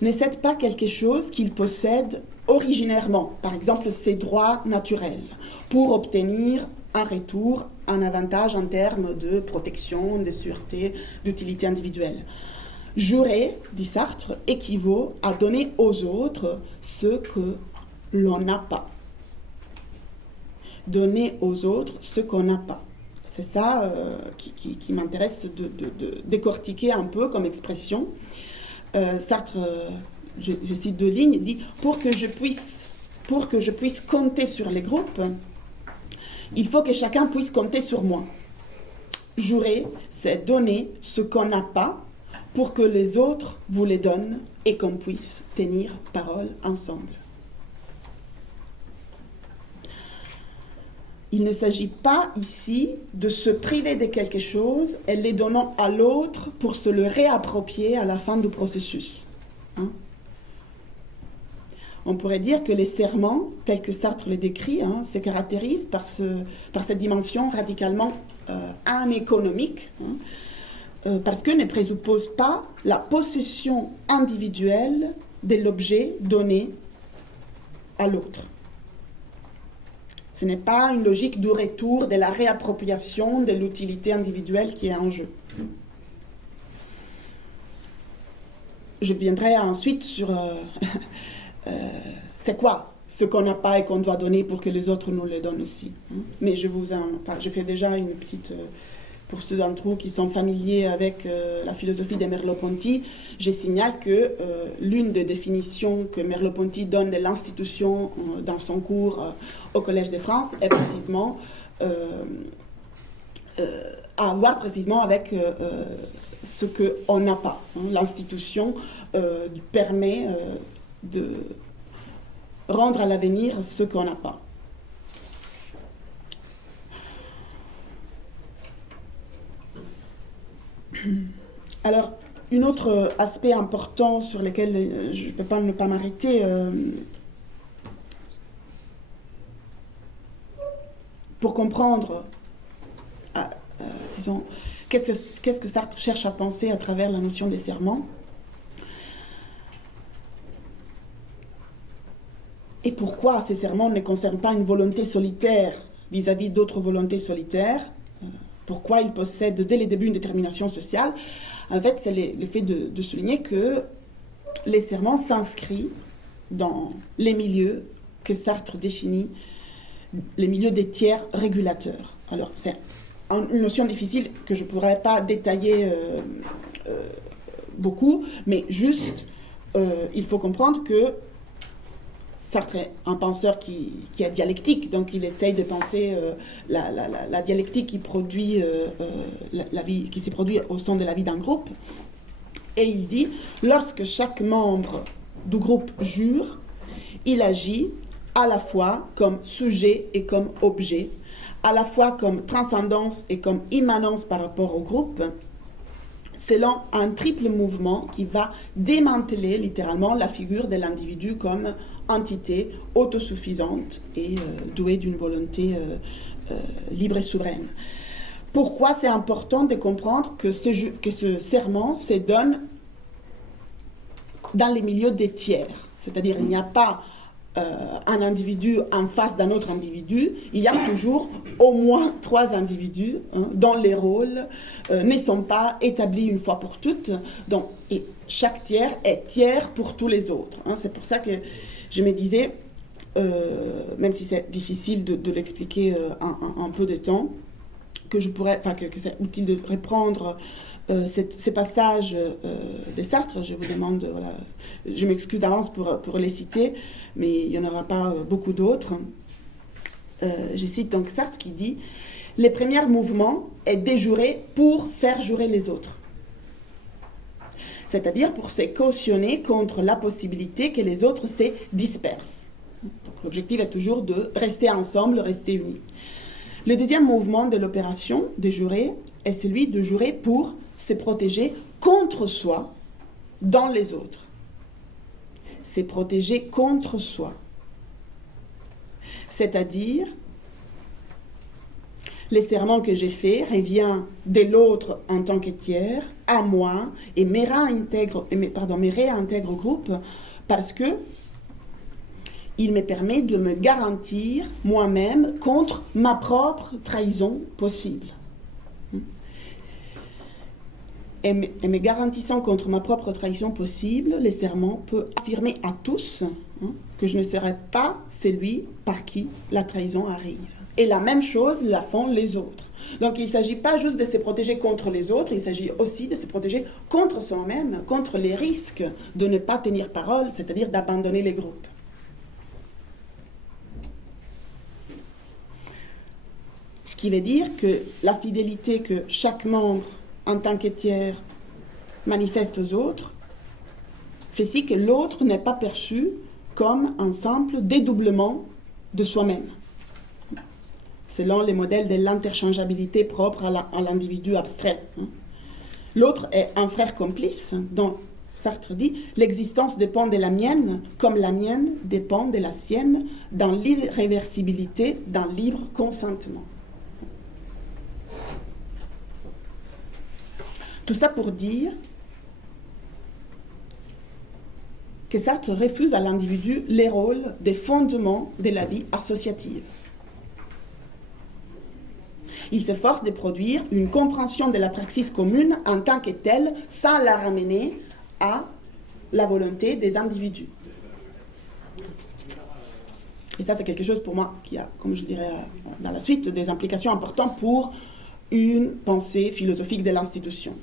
ne cède pas quelque chose qu'il possède originairement, par exemple ses droits naturels, pour obtenir un retour, un avantage en termes de protection, de sûreté, d'utilité individuelle. Jurer, dit Sartre, équivaut à donner aux autres ce que l'on n'a pas. Donner aux autres ce qu'on n'a pas. C'est ça qui m'intéresse de décortiquer un peu comme expression. Sartre, je cite 2 lignes, il dit « Pour que je puisse compter sur les groupes, il faut que chacun puisse compter sur moi. Jurer, c'est donner ce qu'on n'a pas pour que les autres vous les donnent et qu'on puisse tenir parole ensemble. » Il ne s'agit pas ici de se priver de quelque chose et les donnant à l'autre pour se le réapproprier à la fin du processus. Hein? On pourrait dire que les serments, tels que Sartre les décrit, se caractérisent par cette dimension radicalement anéconomique, parce qu'ils ne présupposent pas la possession individuelle de l'objet donné à l'autre. Ce n'est pas une logique du retour, de la réappropriation de l'utilité individuelle qui est en jeu. Je viendrai ensuite sur c'est quoi ce qu'on n'a pas et qu'on doit donner pour que les autres nous le donnent aussi. Mais je fais déjà une petite... pour ceux d'entre vous qui sont familiers avec la philosophie de Merleau-Ponty, je signale que l'une des définitions que Merleau-Ponty donne de l'institution dans son cours au Collège de France est précisément à voir précisément avec ce qu'on n'a pas. L'institution permet de rendre à l'avenir ce qu'on n'a pas. Alors, un autre aspect important sur lequel je ne peux pas ne pas m'arrêter, pour comprendre, disons, qu'est-ce que Sartre cherche à penser à travers la notion des serments, et pourquoi ces serments ne concernent pas une volonté solitaire vis-à-vis d'autres volontés solitaires. Pourquoi ils possèdent dès le début une détermination sociale. En fait, c'est le fait de souligner que les serments s'inscrivent dans les milieux que Sartre définit, les milieux des tiers régulateurs. Alors, c'est une notion difficile que je ne pourrais pas détailler beaucoup, mais juste, il faut comprendre que Sartre est un penseur qui est dialectique, donc il essaye de penser la dialectique qui produit la vie, qui s'est produite au sein de la vie d'un groupe. Et il dit, lorsque chaque membre du groupe jure, il agit à la fois comme sujet et comme objet, à la fois comme transcendance et comme immanence par rapport au groupe, selon un triple mouvement qui va démanteler littéralement la figure de l'individu comme entité autosuffisante et douée d'une volonté libre et souveraine. Pourquoi c'est important de comprendre que ce serment se donne dans les milieux des tiers, c'est-à-dire il n'y a pas un individu en face d'un autre individu, il y a toujours au moins 3 individus dont les rôles ne sont pas établis une fois pour toutes, donc, et chaque tiers est tiers pour tous les autres. C'est pour ça que je me disais, même si c'est difficile de l'expliquer un peu de temps, que c'est utile de reprendre ces passages de Sartre. Je vous demande, voilà, je m'excuse d'avance pour les citer, mais il n'y en aura pas beaucoup d'autres. Je cite donc Sartre qui dit « Les premiers mouvements est déjurer pour faire jurer les autres ». C'est-à-dire pour se cautionner contre la possibilité que les autres se dispersent. L'objectif est toujours de rester ensemble, rester unis. Le deuxième mouvement de l'opération de jurer est celui de jurer pour se protéger contre soi dans les autres. Se protéger contre soi. C'est-à-dire Les serments que j'ai faits reviennent de l'autre en tant que tiers à moi et me réintègre au groupe parce que il me permet de me garantir moi-même contre ma propre trahison possible. Et me garantissant contre ma propre trahison possible, les serments peuvent affirmer à tous que je ne serai pas celui par qui la trahison arrive. Et la même chose la font les autres. Donc il ne s'agit pas juste de se protéger contre les autres, il s'agit aussi de se protéger contre soi-même, contre les risques de ne pas tenir parole, c'est-à-dire d'abandonner les groupes. Ce qui veut dire que la fidélité que chaque membre, en tant que tiers, manifeste aux autres, fait si que l'autre n'est pas perçu comme un simple dédoublement de soi-même, selon les modèles de l'interchangeabilité propre à l'individu abstrait. L'autre est un frère complice, dont Sartre dit « l'existence dépend de la mienne, comme la mienne dépend de la sienne, dans l'irréversibilité d'un libre consentement ». Tout ça pour dire que Sartre refuse à l'individu les rôles des fondements de la vie associative. Il s'efforce de produire une compréhension de la praxis commune en tant que telle, sans la ramener à la volonté des individus. Et ça, c'est quelque chose pour moi qui a, comme je dirais dans la suite, des implications importantes pour une pensée philosophique de l'institution.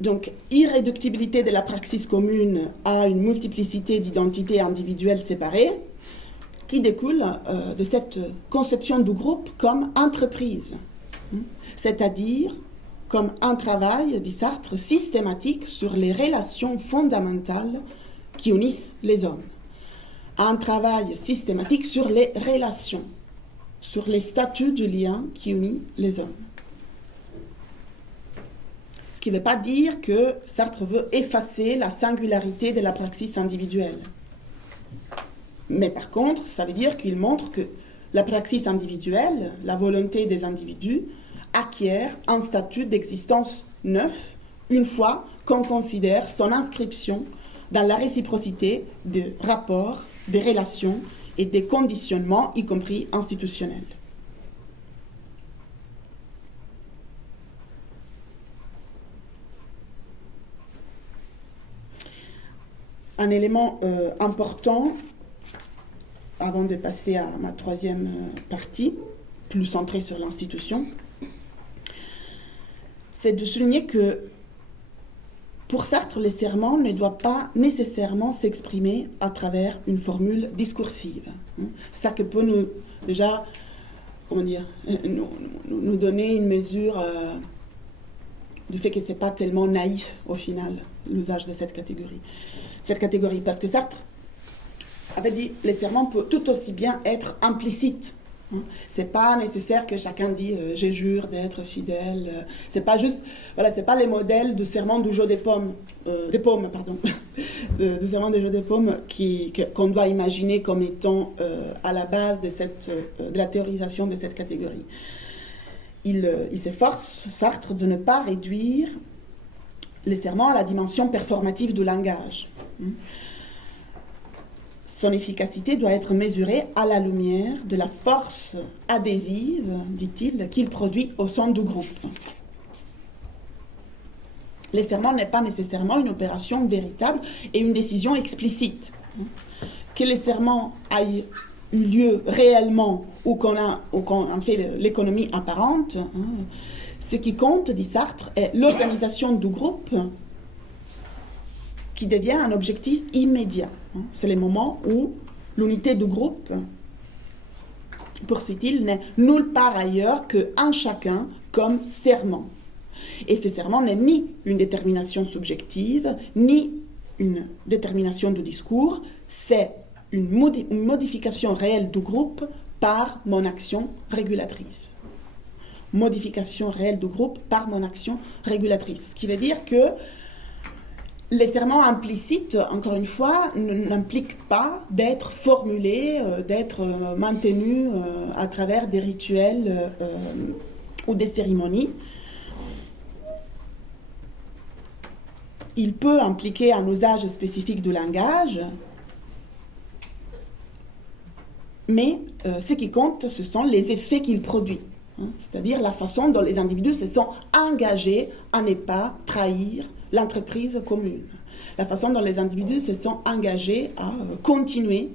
Donc, irréductibilité de la praxis commune à une multiplicité d'identités individuelles séparées qui découle de cette conception du groupe comme entreprise, c'est-à-dire comme un travail, dit Sartre, systématique sur les relations fondamentales qui unissent les hommes. Un travail systématique sur les relations, sur les statuts du lien qui unit les hommes. Ce qui ne veut pas dire que Sartre veut effacer la singularité de la praxis individuelle. Mais par contre, ça veut dire qu'il montre que la praxis individuelle, la volonté des individus, acquiert un statut d'existence neuf une fois qu'on considère son inscription dans la réciprocité des rapports, des relations et des conditionnements, y compris institutionnels. Un élément important, avant de passer à ma troisième partie, plus centrée sur l'institution, c'est de souligner que pour Sartre, le serment ne doit pas nécessairement s'exprimer à travers une formule discursive. Ça que peut nous, déjà, nous donner une mesure du fait que ce n'est pas tellement naïf, au final, l'usage de cette catégorie. Parce que Sartre avait dit que le serment peut tout aussi bien être implicite. Ce n'est pas nécessaire que chacun dise je jure d'être fidèle. C'est pas juste, c'est pas les modèles du serment du jeu des pommes, du serment des jeux des pommes qu'on doit imaginer comme étant à la base de la théorisation de cette catégorie. Il s'efforce, Sartre, de ne pas réduire les serments à la dimension performative du langage. Son efficacité doit être mesurée à la lumière de la force adhésive, dit-il, qu'il produit au sein du groupe. Le serment n'est pas nécessairement une opération véritable et une décision explicite. Que le serment ait eu lieu réellement ou qu'on en fait l'économie apparente, ce qui compte, dit Sartre, est l'organisation du groupe qui devient un objectif immédiat. C'est le moment où l'unité du groupe, poursuit-il, n'est nulle part ailleurs qu'un chacun comme serment. Et ce serment n'est ni une détermination subjective, ni une détermination du discours, c'est une modification réelle du groupe par mon action régulatrice. Modification réelle du groupe par mon action régulatrice. Ce qui veut dire que Les serments implicites, encore une fois, n'impliquent pas d'être formulés, d'être maintenus à travers des rituels ou des cérémonies. Il peut impliquer un usage spécifique du langage, mais ce qui compte, ce sont les effets qu'il produit, hein, c'est-à-dire la façon dont les individus se sont engagés à ne pas trahir l'entreprise commune, la façon dont les individus se sont engagés à continuer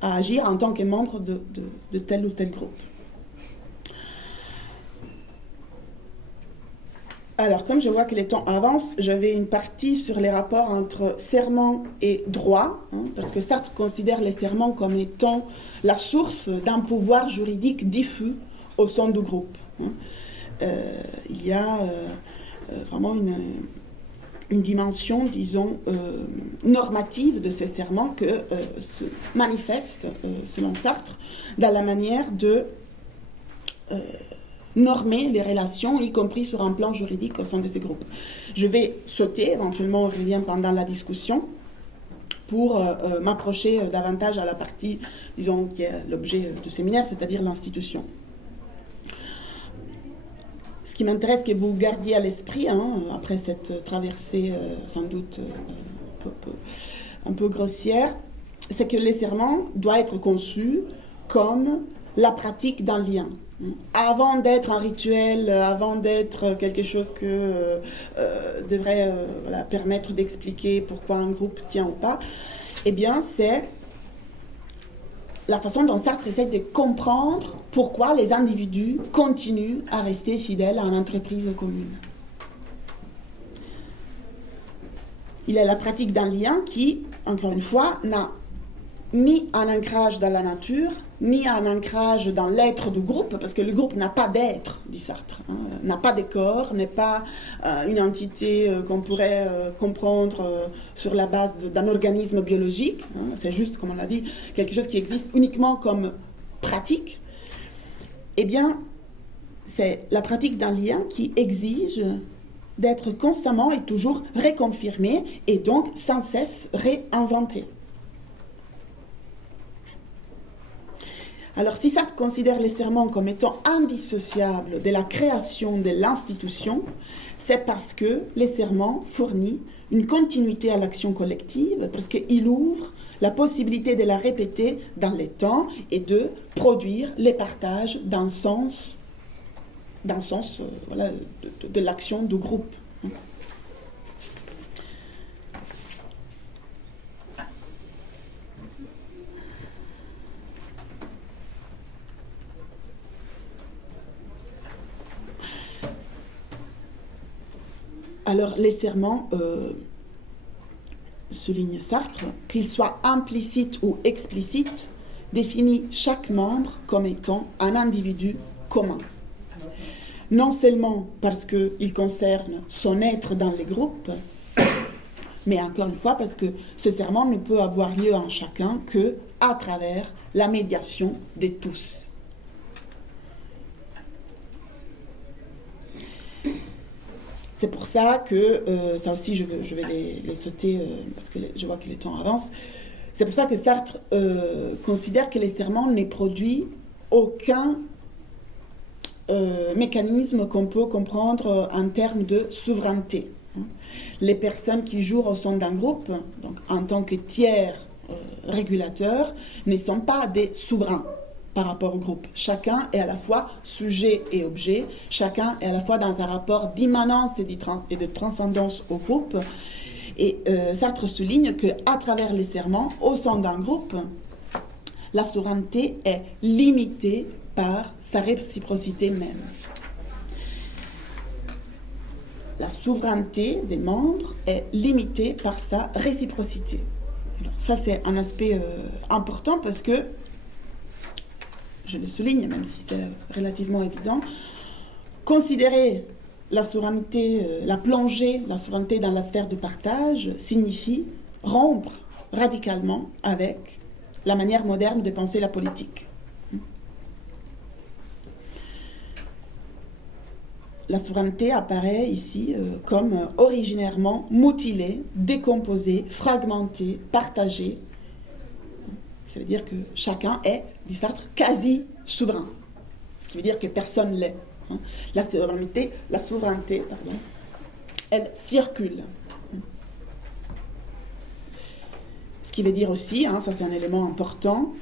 à agir en tant que membres de tel ou tel groupe. Alors, comme je vois que les temps avancent, j'avais une partie sur les rapports entre serment et droit, hein, parce que Sartre considère les serments comme étant la source d'un pouvoir juridique diffus au sein du groupe. Hein. Il y a vraiment une dimension, disons, normative de ces serments que se manifeste, selon Sartre, dans la manière de normer les relations, y compris sur un plan juridique au sein de ces groupes. Je vais sauter, éventuellement on revient pendant la discussion, pour m'approcher davantage à la partie, disons, qui est l'objet du séminaire, c'est-à-dire l'institution. Ce qui m'intéresse que vous gardiez à l'esprit, hein, après cette traversée sans doute un peu grossière, c'est que les serments doivent être conçus comme la pratique d'un lien. Avant d'être un rituel, avant d'être quelque chose que devrait voilà, permettre d'expliquer pourquoi un groupe tient ou pas, eh bien c'est la façon dont Sartre essaie de comprendre pourquoi les individus continuent à rester fidèles à une entreprise commune. Il est la pratique d'un lien qui, encore une fois, n'a ni un ancrage dans la nature, ni un ancrage dans l'être du groupe, parce que le groupe n'a pas d'être, dit Sartre, hein, n'a pas de corps, n'est pas une entité qu'on pourrait comprendre sur la base d'un organisme biologique, hein, c'est juste, comme on l'a dit, quelque chose qui existe uniquement comme pratique. Eh bien, c'est la pratique d'un lien qui exige d'être constamment et toujours reconfirmé et donc sans cesse réinventé. Alors, si Sartre considère les serments comme étant indissociables de la création de l'institution, c'est parce que les serments fournissent une continuité à l'action collective, parce qu'il ouvre la possibilité de la répéter dans le temps et de produire les partages d'un sens voilà, de l'action du groupe. Alors, les serments, souligne Sartre, qu'ils soient implicites ou explicites, définissent chaque membre comme étant un individu commun. Non seulement parce qu'il concerne son être dans les groupes, mais encore une fois parce que ce serment ne peut avoir lieu en chacun qu'à travers la médiation de tous. C'est pour ça que, ça aussi je vais les sauter parce que je vois que les temps avancent, c'est pour ça que Sartre considère que les serments ne produisent aucun mécanisme qu'on peut comprendre en termes de souveraineté. Les personnes qui jouent au sein d'un groupe, donc en tant que tiers régulateurs, ne sont pas des souverains par rapport au groupe. Chacun est à la fois sujet et objet, chacun est à la fois dans un rapport d'immanence et de transcendance au groupe. Et Sartre souligne qu'à travers les serments, au sein d'un groupe, la souveraineté est limitée par sa réciprocité même. La souveraineté des membres est limitée par sa réciprocité. Alors, ça, c'est un aspect important parce que, je le souligne, même si c'est relativement évident, considérer la souveraineté, la souveraineté dans la sphère du partage, signifie rompre radicalement avec la manière moderne de penser la politique. la souveraineté apparaît ici comme originairement mutilée, décomposée, fragmentée, partagée. Ça veut dire que chacun est, dit Sartre, quasi souverain. Ce qui veut dire que personne l'est. La souveraineté, elle circule. Ce qui veut dire aussi, ça c'est un élément important,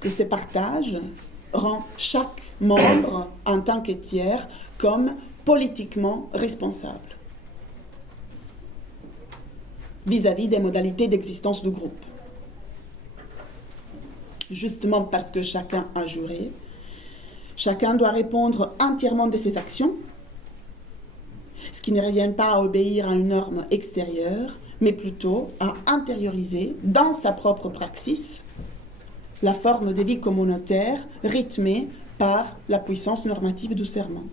que ce partage rend chaque membre en tant que tiers comme politiquement responsable vis-à-vis des modalités d'existence du groupe. Justement parce que chacun a juré, chacun doit répondre entièrement de ses actions, ce qui ne revient pas à obéir à une norme extérieure, mais plutôt à intérioriser dans sa propre praxis la forme de vie communautaire rythmée par la puissance normative du serment.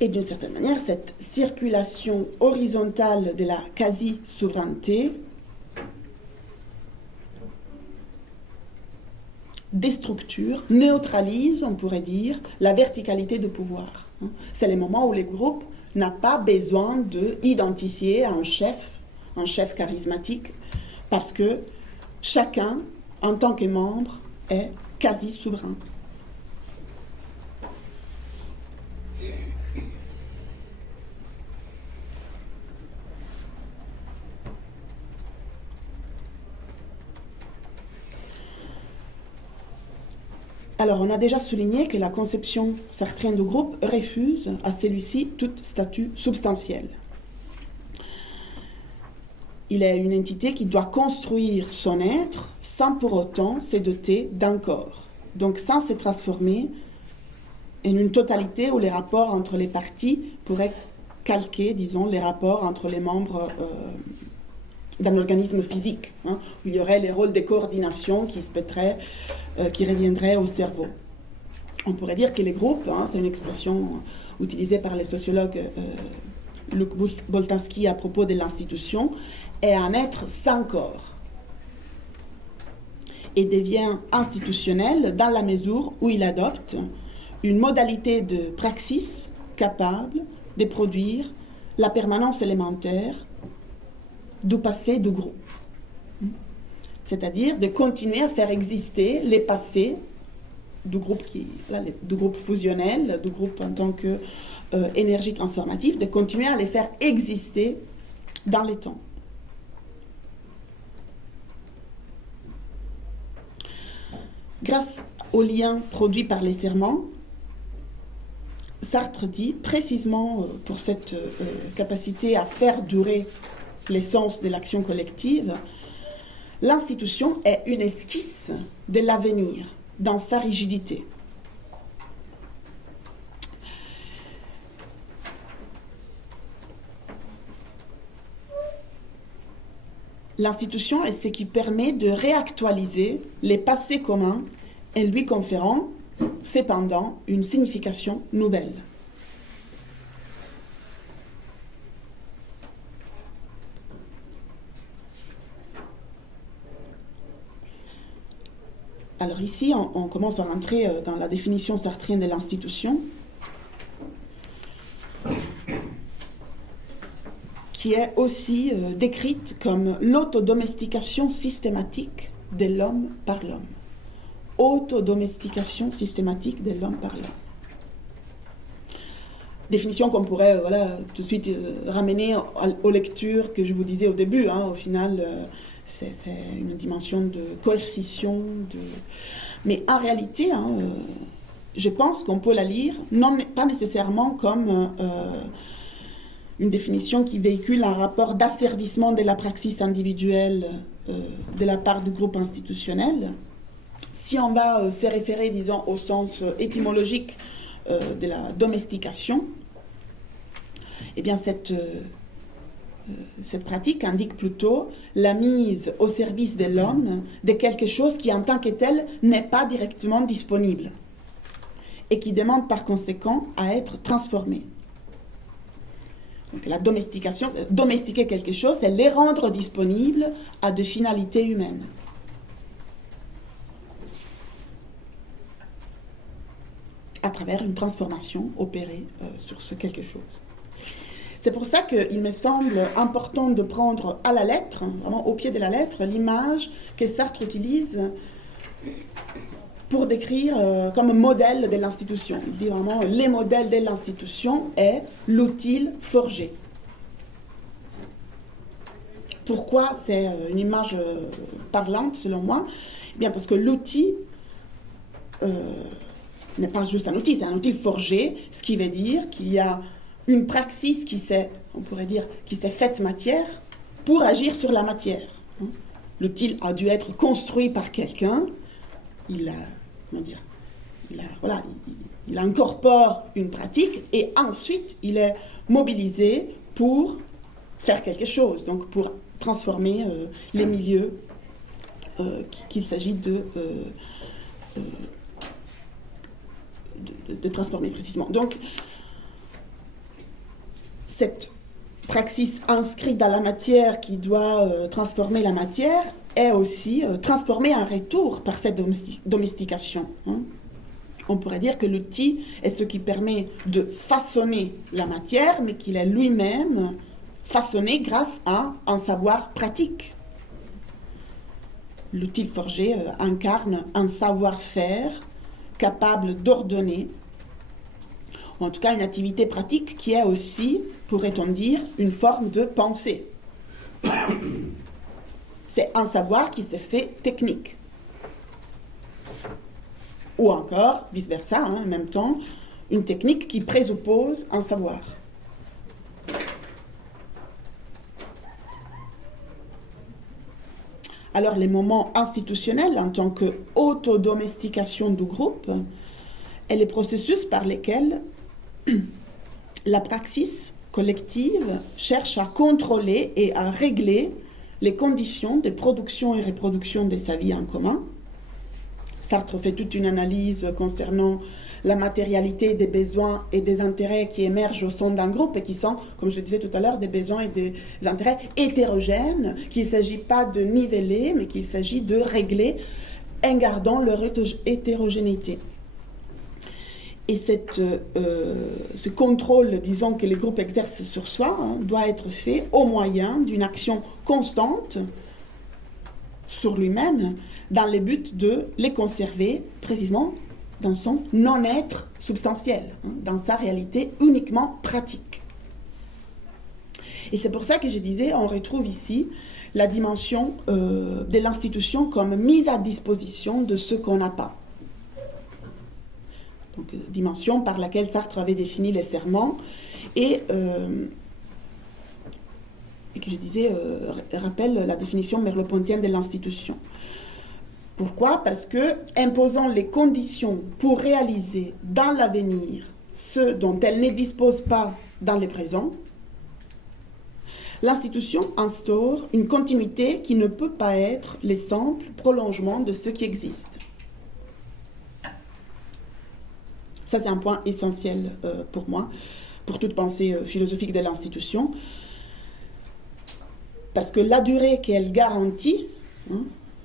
Et d'une certaine manière, cette circulation horizontale de la quasi-souveraineté déstructure, neutralise, on pourrait dire, la verticalité du pouvoir. C'est le moment où les groupes n'ont pas besoin d'identifier un chef charismatique, parce que chacun, en tant que membre, est quasi souverain. Alors, on a déjà souligné que la conception sartrienne du groupe refuse à celui-ci tout statut substantiel. Il est une entité qui doit construire son être sans pour autant se doter d'un corps, donc sans se transformer en une totalité où les rapports entre les parties pourraient calquer, disons, les rapports entre les membres d'un organisme physique, où il y aurait les rôles de coordination qui reviendraient au cerveau. On pourrait dire que les groupes, c'est une expression utilisée par les sociologues Luc Boltanski à propos de l'institution, est un être sans corps et devient institutionnel dans la mesure où il adopte une modalité de praxis capable de produire la permanence élémentaire du passé du groupe. C'est-à-dire de continuer à faire exister les passés du groupe, du groupe fusionnel, du groupe en tant qu'énergie transformative, de continuer à les faire exister dans les temps. Grâce aux liens produits par les serments, Sartre dit précisément pour cette capacité à faire durer l'essence de l'action collective, l'institution est une esquisse de l'avenir dans sa rigidité. L'institution est ce qui permet de réactualiser les passés communs en lui conférant, cependant, une signification nouvelle. Alors ici, on commence à rentrer dans la définition sartrienne de l'institution, qui est aussi décrite comme l'autodomestication systématique de l'homme par l'homme. Autodomestication systématique de l'homme par l'homme. Définition qu'on pourrait tout de suite ramener aux lectures que je vous disais au début. Au final, c'est une dimension de coercition. Mais en réalité, je pense qu'on peut la lire, pas nécessairement comme une définition qui véhicule un rapport d'asservissement de la praxis individuelle de la part du groupe institutionnel. Si on va se référer, disons, au sens étymologique de la domestication, eh bien cette pratique indique plutôt la mise au service de l'homme de quelque chose qui en tant que tel n'est pas directement disponible et qui demande par conséquent à être transformé. Donc la domestication, c'est domestiquer quelque chose, c'est les rendre disponibles à des finalités humaines. À travers une transformation opérée sur ce quelque chose. C'est pour ça qu'il me semble important de prendre à la lettre, vraiment au pied de la lettre, l'image que Sartre utilise pour décrire comme modèle de l'institution. Il dit vraiment les modèles de l'institution est l'outil forgé. Pourquoi c'est une image parlante selon moi? Eh bien parce que l'outil n'est pas juste un outil, c'est un outil forgé, ce qui veut dire qu'il y a une praxis qui s'est, on pourrait dire, qui s'est faite matière pour agir sur la matière. L'outil a dû être construit par quelqu'un, il incorpore une pratique et ensuite il est mobilisé pour faire quelque chose, donc pour transformer les milieux qu'il s'agit de transformer précisément. Donc, cette praxis inscrite dans la matière qui doit transformer la matière est aussi transformée en retour par cette domestication. On pourrait dire que l'outil est ce qui permet de façonner la matière, mais qu'il est lui-même façonné grâce à un savoir pratique. L'outil forgé incarne un savoir-faire capable d'ordonner, ou en tout cas une activité pratique qui est aussi, pourrait-on dire, une forme de pensée. C'est un savoir qui se fait technique. Ou encore, vice-versa, en même temps, une technique qui présuppose un savoir. Alors les moments institutionnels en tant qu'autodomestication du groupe et les processus par lesquels la praxis collective cherche à contrôler et à régler les conditions de production et reproduction de sa vie en commun. Sartre fait toute une analyse concernant la matérialité des besoins et des intérêts qui émergent au sein d'un groupe et qui sont, comme je le disais tout à l'heure, des besoins et des intérêts hétérogènes, qu'il ne s'agit pas de niveler, mais qu'il s'agit de régler en gardant leur hétérogénéité. Et ce contrôle, disons, que les groupes exercent sur soi, doit être fait au moyen d'une action constante sur lui-même, dans le but de les conserver précisément dans son non-être substantiel, dans sa réalité uniquement pratique. Et c'est pour ça que je disais, on retrouve ici la dimension de l'institution comme mise à disposition de ce qu'on n'a pas. Donc, dimension par laquelle Sartre avait défini les serments et que je disais rappelle la définition merleau-pontienne de l'institution. Pourquoi? Parce que imposant les conditions pour réaliser dans l'avenir ce dont elle ne dispose pas dans le présent, l'institution instaure une continuité qui ne peut pas être le simple prolongement de ce qui existe. Ça, c'est un point essentiel pour moi, pour toute pensée philosophique de l'institution, parce que la durée qu'elle garantit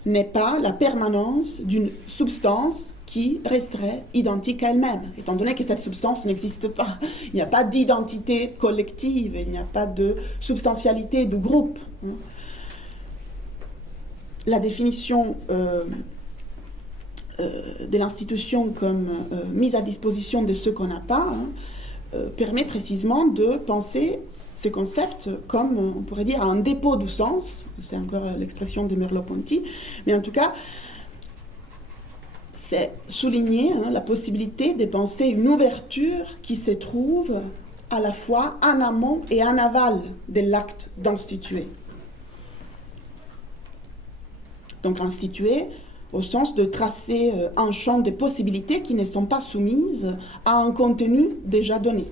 n'est pas la permanence d'une substance qui resterait identique à elle-même, étant donné que cette substance n'existe pas. Il n'y a pas d'identité collective, il n'y a pas de substantialité de groupe. La définition de l'institution comme mise à disposition de ce qu'on n'a pas permet précisément de penser ces concepts comme, on pourrait dire, un dépôt du sens, c'est encore l'expression de Merleau-Ponty, mais en tout cas, c'est souligner la possibilité de penser une ouverture qui se trouve à la fois en amont et en aval de l'acte d'instituer. Donc instituer au sens de tracer un champ de possibilités qui ne sont pas soumises à un contenu déjà donné.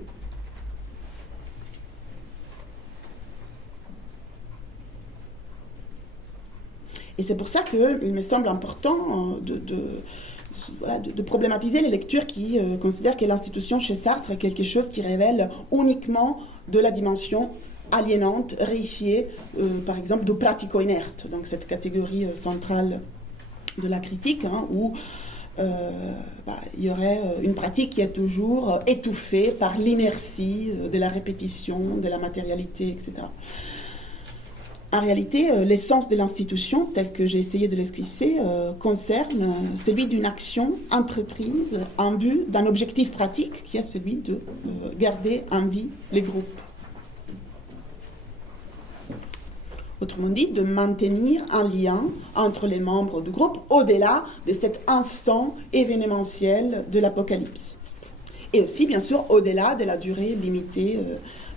Et c'est pour ça qu'il me semble important de problématiser les lectures qui considèrent que l'institution chez Sartre est quelque chose qui révèle uniquement de la dimension aliénante, réifiée, par exemple, du pratico-inerte, donc cette catégorie centrale de la critique, où il y aurait une pratique qui est toujours étouffée par l'inertie de la répétition, de la matérialité, etc. En réalité, l'essence de l'institution, telle que j'ai essayé de l'esquisser, concerne celui d'une action entreprise en vue d'un objectif pratique qui est celui de garder en vie les groupes. Autrement dit, de maintenir un lien entre les membres du groupe au-delà de cet instant événementiel de l'Apocalypse. Et aussi, bien sûr, au-delà de la durée limitée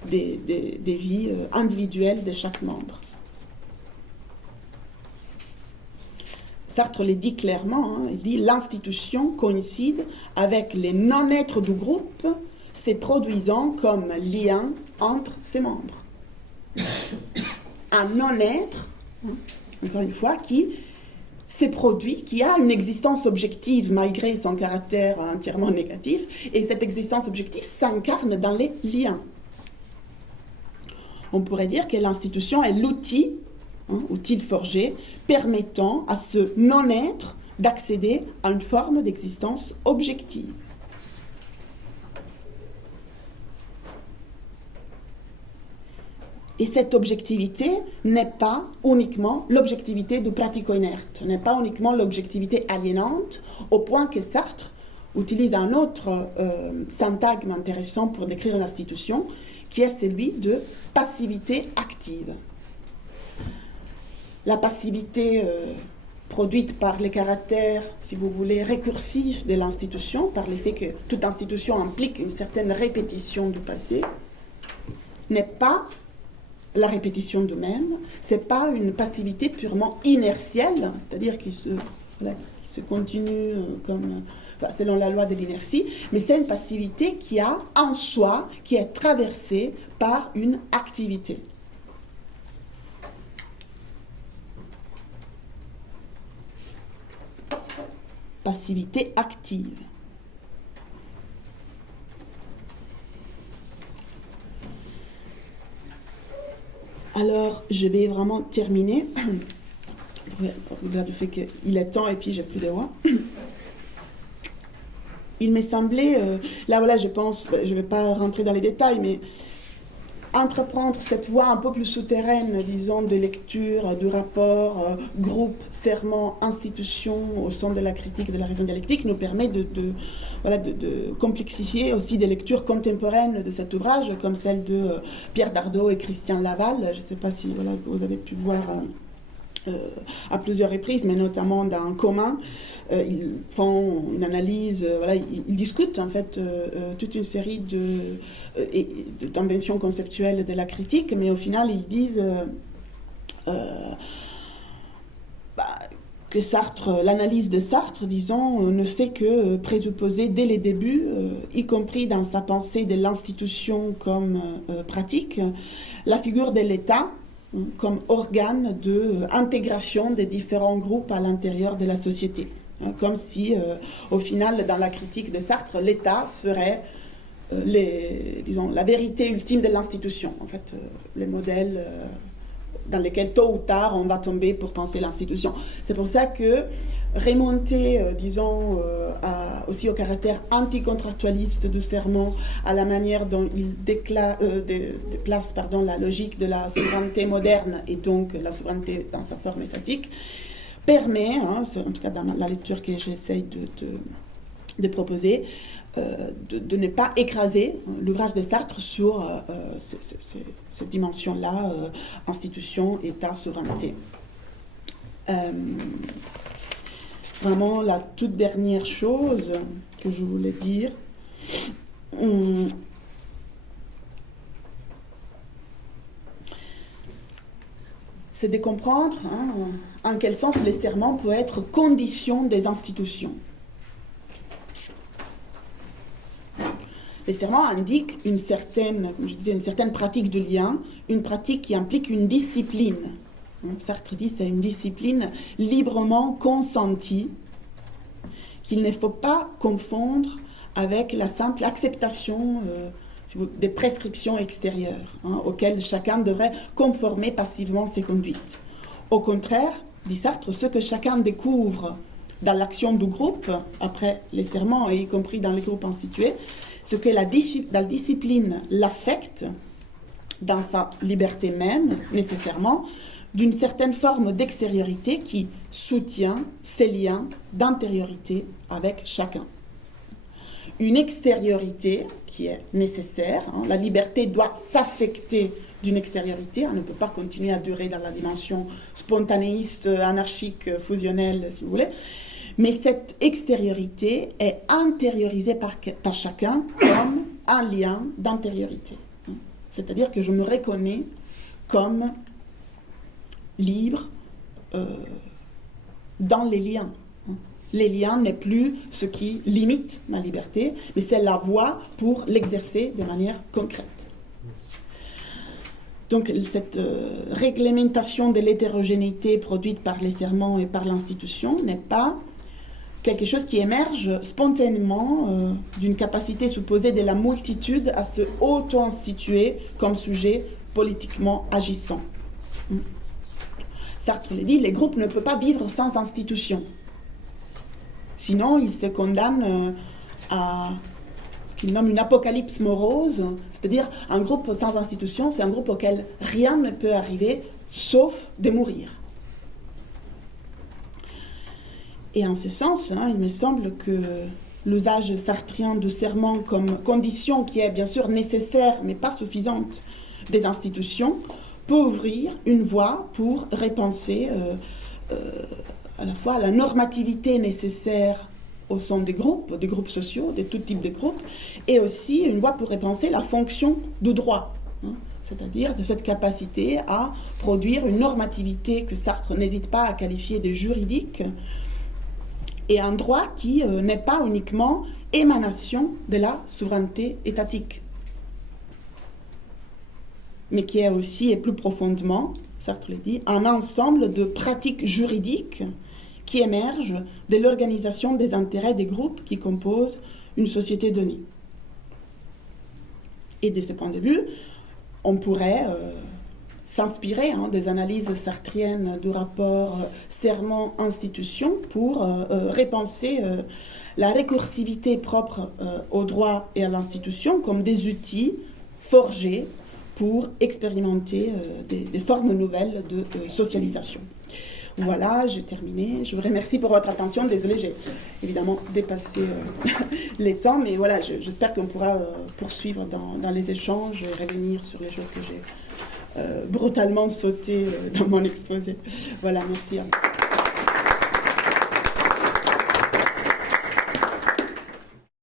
des vies individuelles de chaque membre. Sartre le dit clairement, il dit « L'institution coïncide avec les non-êtres du groupe, se produisant comme lien entre ses membres. » Un non-être, encore une fois, qui s'est produit, qui a une existence objective malgré son caractère entièrement négatif, et cette existence objective s'incarne dans les liens. On pourrait dire que l'institution est l'outil, outil forgé, permettant à ce non-être d'accéder à une forme d'existence objective. Et cette objectivité n'est pas uniquement l'objectivité du pratico-inerte, n'est pas uniquement l'objectivité aliénante, au point que Sartre utilise un autre syntagme intéressant pour décrire l'institution, qui est celui de passivité active. La passivité produite par les caractères, si vous voulez, récursifs de l'institution, par l'effet que toute institution implique une certaine répétition du passé, n'est pas la répétition d'eux-mêmes, ce n'est pas une passivité purement inertielle, c'est-à-dire qui se continue selon la loi de l'inertie, mais c'est une passivité qui a en soi, qui est traversée par une activité. Passivité active. Alors, je vais vraiment terminer, au-delà du fait qu'il est temps et puis j'ai plus de voix. Il m'est semblé, là voilà, je pense, je ne vais pas rentrer dans les détails, mais entreprendre cette voie un peu plus souterraine, disons, de lecture, du rapport, groupe, serment, institution au sein de la critique de la raison dialectique nous permet de complexifier aussi des lectures contemporaines de cet ouvrage, comme celle de Pierre Dardot et Christian Laval. Je ne sais pas si vous avez pu voir à plusieurs reprises, mais notamment dans Un commun. Ils font une analyse, ils discutent en fait toute une série d'inventions conceptuelles de la critique, mais au final ils disent que Sartre, l'analyse de Sartre, disons, ne fait que présupposer dès les débuts, y compris dans sa pensée de l'institution comme pratique, la figure de l'État comme organe d'intégration des différents groupes à l'intérieur de la société. Comme si, au final, dans la critique de Sartre, l'État serait la vérité ultime de l'institution. En fait, les modèles dans lesquels, tôt ou tard, on va tomber pour penser l'institution. C'est pour ça que remonter, aussi au caractère anticontractualiste du sermon, à la manière dont il déplace la logique de la souveraineté moderne et donc la souveraineté dans sa forme étatique, permet, en tout cas dans la lecture que j'essaye de proposer, de ne pas écraser l'ouvrage de Sartre sur cette dimension-là, institution, État, souveraineté. Vraiment, la toute dernière chose que je voulais dire, c'est de comprendre en quel sens le serment peut être condition des institutions. Le serment indique une certaine pratique de lien, une pratique qui implique une discipline. Sartre dit que c'est une discipline librement consentie, qu'il ne faut pas confondre avec la simple acceptation, des prescriptions extérieures auxquelles chacun devrait conformer passivement ses conduites. Au contraire, dit Sartre, ce que chacun découvre dans l'action du groupe, après les serments, et y compris dans les groupes institués, ce que la discipline l'affecte dans sa liberté même, nécessairement, d'une certaine forme d'extériorité qui soutient ces liens d'intériorité avec chacun. Une extériorité qui est nécessaire, la liberté doit s'affecter d'une extériorité, on ne peut pas continuer à durer dans la dimension spontanéiste, anarchique, fusionnelle, si vous voulez, mais cette extériorité est intériorisée par chacun comme un lien d'intériorité. C'est-à-dire que je me reconnais comme libre dans les liens. Les liens n'est plus ce qui limite ma liberté, mais c'est la voie pour l'exercer de manière concrète. Donc cette réglementation de l'hétérogénéité produite par les serments et par l'institution n'est pas quelque chose qui émerge spontanément d'une capacité supposée de la multitude à se auto-instituer comme sujet politiquement agissant. Sartre le dit, les groupes ne peuvent pas vivre sans institution. Sinon, ils se condamnent à ce qu'il nomme une apocalypse morose, c'est-à-dire un groupe sans institution, c'est un groupe auquel rien ne peut arriver sauf de mourir. Et en ce sens, il me semble que l'usage sartrien du serment comme condition qui est bien sûr nécessaire mais pas suffisante des institutions peut ouvrir une voie pour repenser à la fois la normativité nécessaire au sein des groupes sociaux, de tout type de groupes, et aussi une voie pour repenser la fonction du droit, c'est-à-dire de cette capacité à produire une normativité que Sartre n'hésite pas à qualifier de juridique, et un droit qui n'est pas uniquement émanation de la souveraineté étatique, mais qui est aussi, et plus profondément, Sartre le dit, un ensemble de pratiques juridiques qui émergent de l'organisation des intérêts des groupes qui composent une société donnée. Et de ce point de vue, on pourrait s'inspirer des analyses sartriennes du rapport serment-institution pour repenser la récursivité propre au droit et à l'institution comme des outils forgés pour expérimenter des formes nouvelles de socialisation. Voilà, j'ai terminé. Je vous remercie pour votre attention. Désolée, j'ai évidemment dépassé les temps, mais voilà, j'espère qu'on pourra poursuivre dans les échanges et revenir sur les choses que j'ai brutalement sautées dans mon exposé. Voilà, merci à vous.